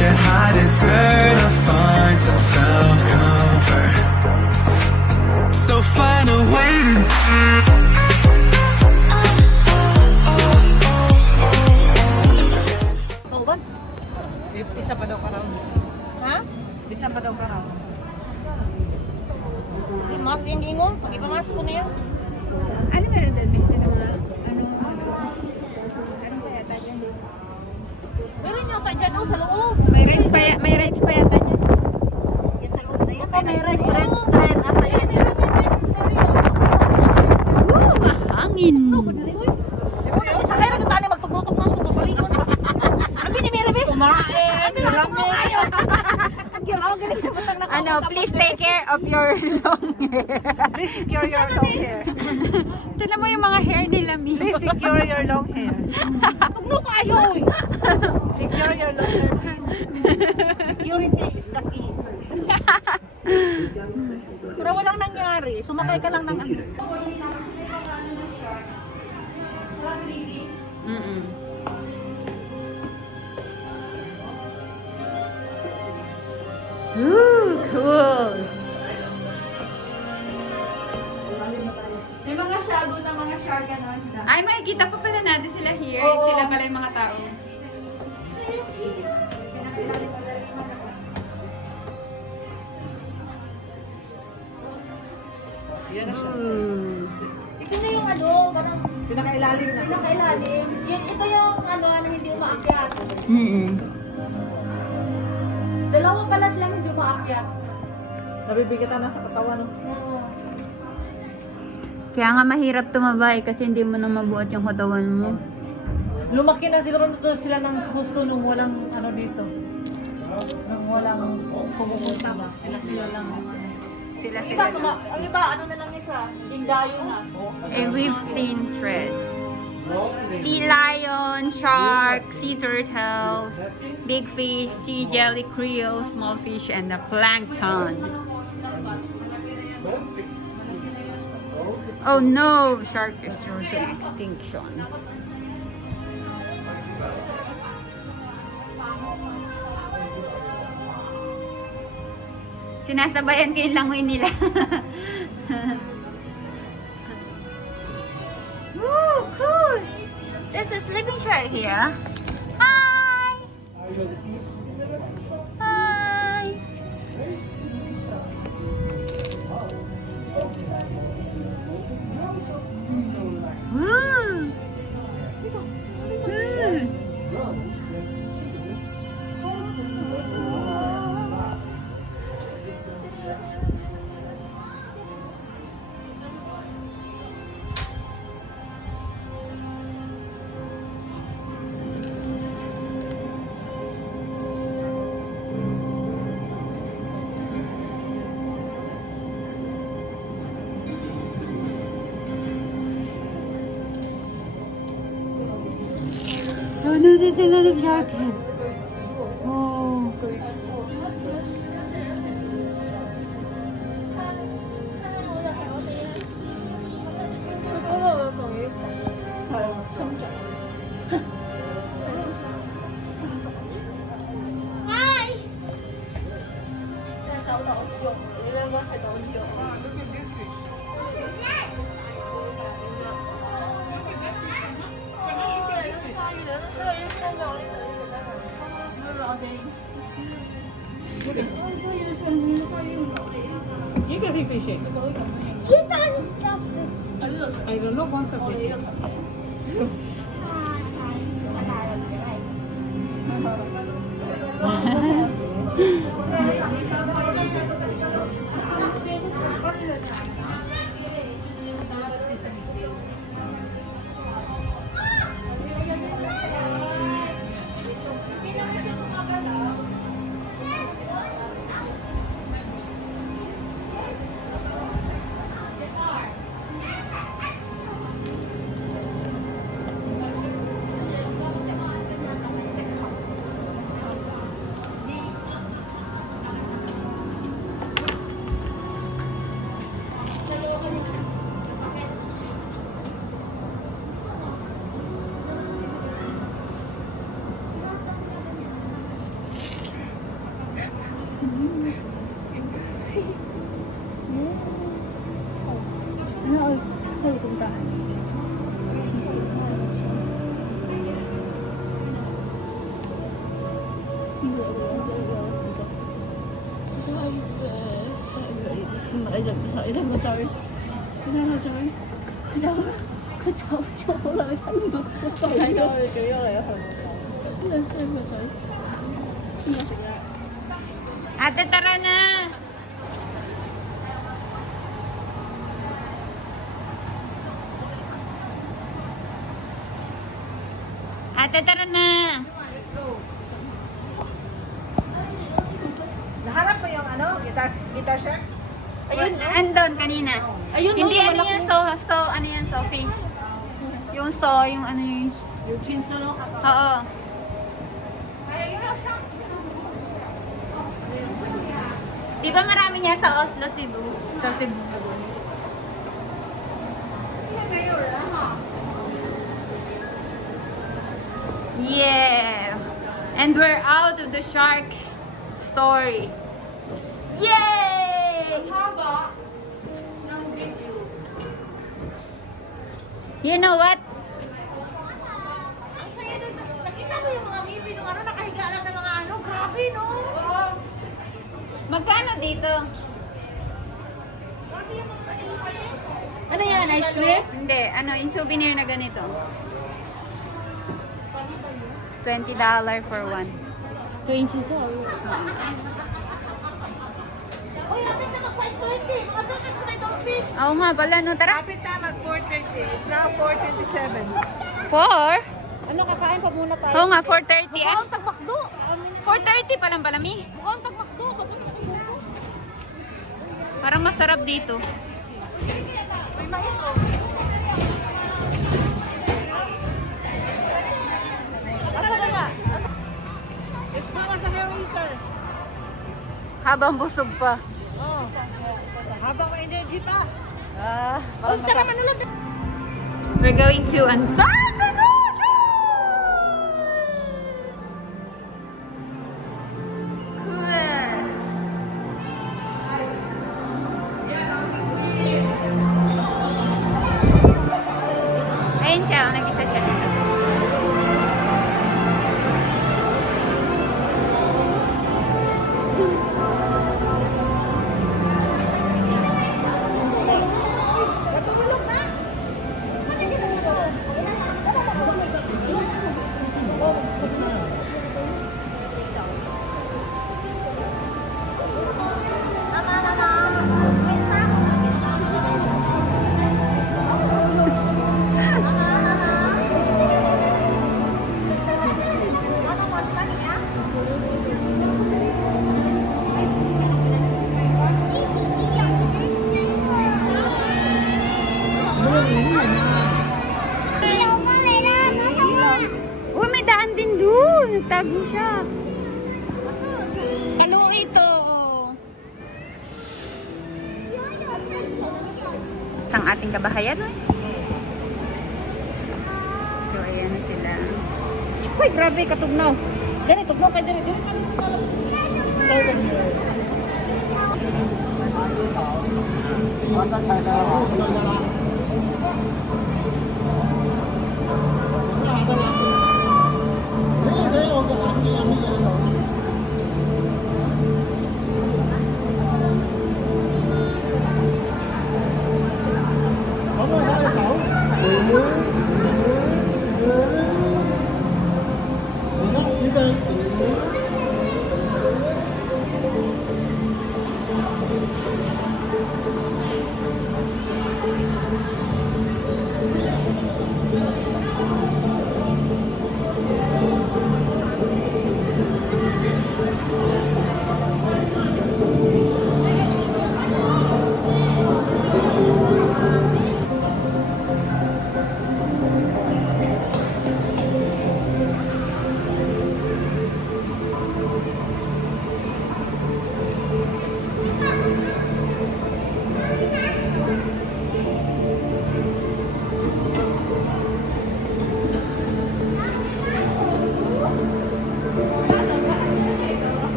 your high desert to find some self-comfort. So find a way to Isa pa daw ka raw. Ha? Isa pa daw ka raw. Mas yung ingon, pag-ipamas ko na yan. Ano meron doon? Dito na mga, ano kaya tayo? Meron yung pa dyan, sa loob. May rides pa yata dyan. Yan sa loob na yan. May restaurant. Apa yan? Mahangin. Isa kayo rin tani magtugtog ng sumabalingon. Abi ni Mirabe. Kumain! Malamig! Ano, please take care of your long hair. Please secure your long hair. Tignan mo yung mga hair nila, Mi. Please secure your long hair. Tugno kayo eh. Secure your long hair, please. Security is the key. Pero walang nangyari. Sumakay ka lang ng ano. Ooh, cool. May mga shadow na mga shark ano sila. Ay, makikita pa pala natin sila here. Sila pala yung mga tao. Yan na siya. Ito na yung ano, parang Pinakailalim na. pinakailalim. Ito yung ano na hindi umaakyat. Dalawa pala silang hindi umaakyat. Nabibigatan na sa katawan, no? Oo. Kaya nga mahirap tumabay kasi hindi mo na mabuhat yung katawan mo. Lumaki na siguro nito sila ng gusto nung walang ano dito. Nung walang pumunta ba? Sila lang. Iba, ang iba, ano na lang isa? Dingdayo na. A weave thin threads. Sea lion, shark, sea turtle, big fish, sea jelly, krill, small fish, and the plankton. Oh no! Shark is near to extinction. Sinasabayan ko yung langoy nila. Woo! Cool! There's a sleeping shark here. Hi! Hi! Woo! Oh no, there's another shark here. Oh. You can see fishing. I don't know once of fishing. Ate, tara na! Ate, tara na! Naharap mo yung ano, guitar shirt? Ayun, andon kanina. Ayun, Hindi, no, ano yung yan, ano yan, fish. Yung yung ano yung... Yung chinso, no? Oo. Di ba marami niya sa Oslo, Cebu? Sa Cebu. Yeah! And we're out of the shark story. Yay! You know what? Ang saya dito. Nakita mo yung mga bibi nung ano, nakahiga lang ng mga ano. Grabe, no? Magkano dito? Ano yan? Ice cream? Hindi, ano, yung souvenir na ganito. $20 for one. 20 to. Uy, natin na mag-520. Mga donuts na itong fish. Oo nga pala, no? Tara. Kapit na mag-4:30. It's now 4:27. 4? Ano, kakain pa muna tayo? Oo nga, 4:30. Mukhang tagmakdo. 4:30 pa lang pala, Mi. Mukhang tagmakdo. Parang masarap dito. May mais, oh. Asa na nga? It's mama sa hair racer. Habang busog pa. Oh. Habang may energy pa. Oh, tara manulog. We're going to Antarctica! Cool. Ayun siya, nag-isa siya dito. Uy, may daan din doon. Nagtago siya. Kalo ito. Ang ating kabahayan. So, ayan na sila. Uy, grabe, katugnaw. Gani, tugnaw kayo dito.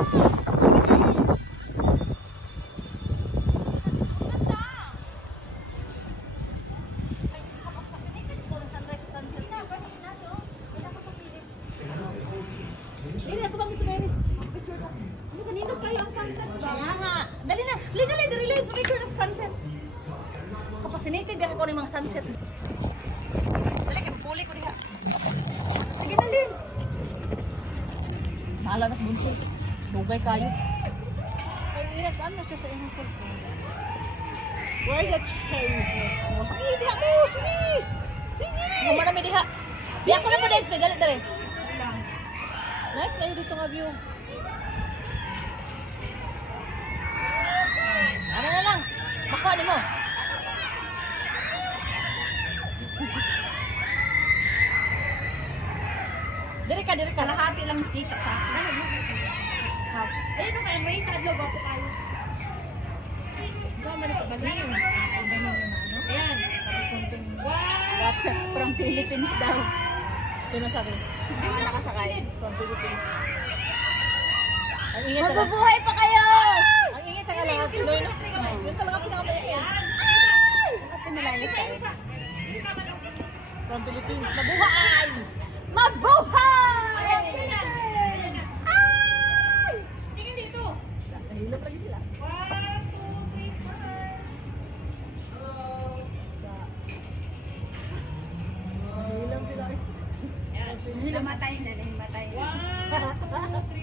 Dili ako bang picture na. Ano kanino kayo ang sunset ba? Kaya nga. Dali na. Dali, dali sa picture ng sunset. Kapasinated din ako ng mga sunset. Dali, kipuli ko diha. Sige, dali. Mahala na sa bunso. Dugay kayo. Ay, ano siya sa inyong cellphone? Where the chaser? Oh, sige, diha mo! Sige! Sige! Marami diha. Di ako na po dance, dali, dali. Nice kayo dito nga view. Ano na lang. Makuha ni mo. Diri ka. Kalahati lang nakita sa akin. Ano mo? Ayun mo kayo, may sadlo ba po kayo? Ikaw man ito baliw. Ayan. WhatsApp from Philippines daw. Sino sabi? Mga nakasakay. From Philippines. Ang ingay talaga. Magbubuhay pa kayo! Ang ingay talaga. Pinoy no? Yun talaga pinakamayakin. At pinalayas tayo. From Philippines. Mabuhay! Magbuhay! Tingin dito. Nahilap lagi sila. Nahilap sila. Himatay na, himatay. 1, 2, 3.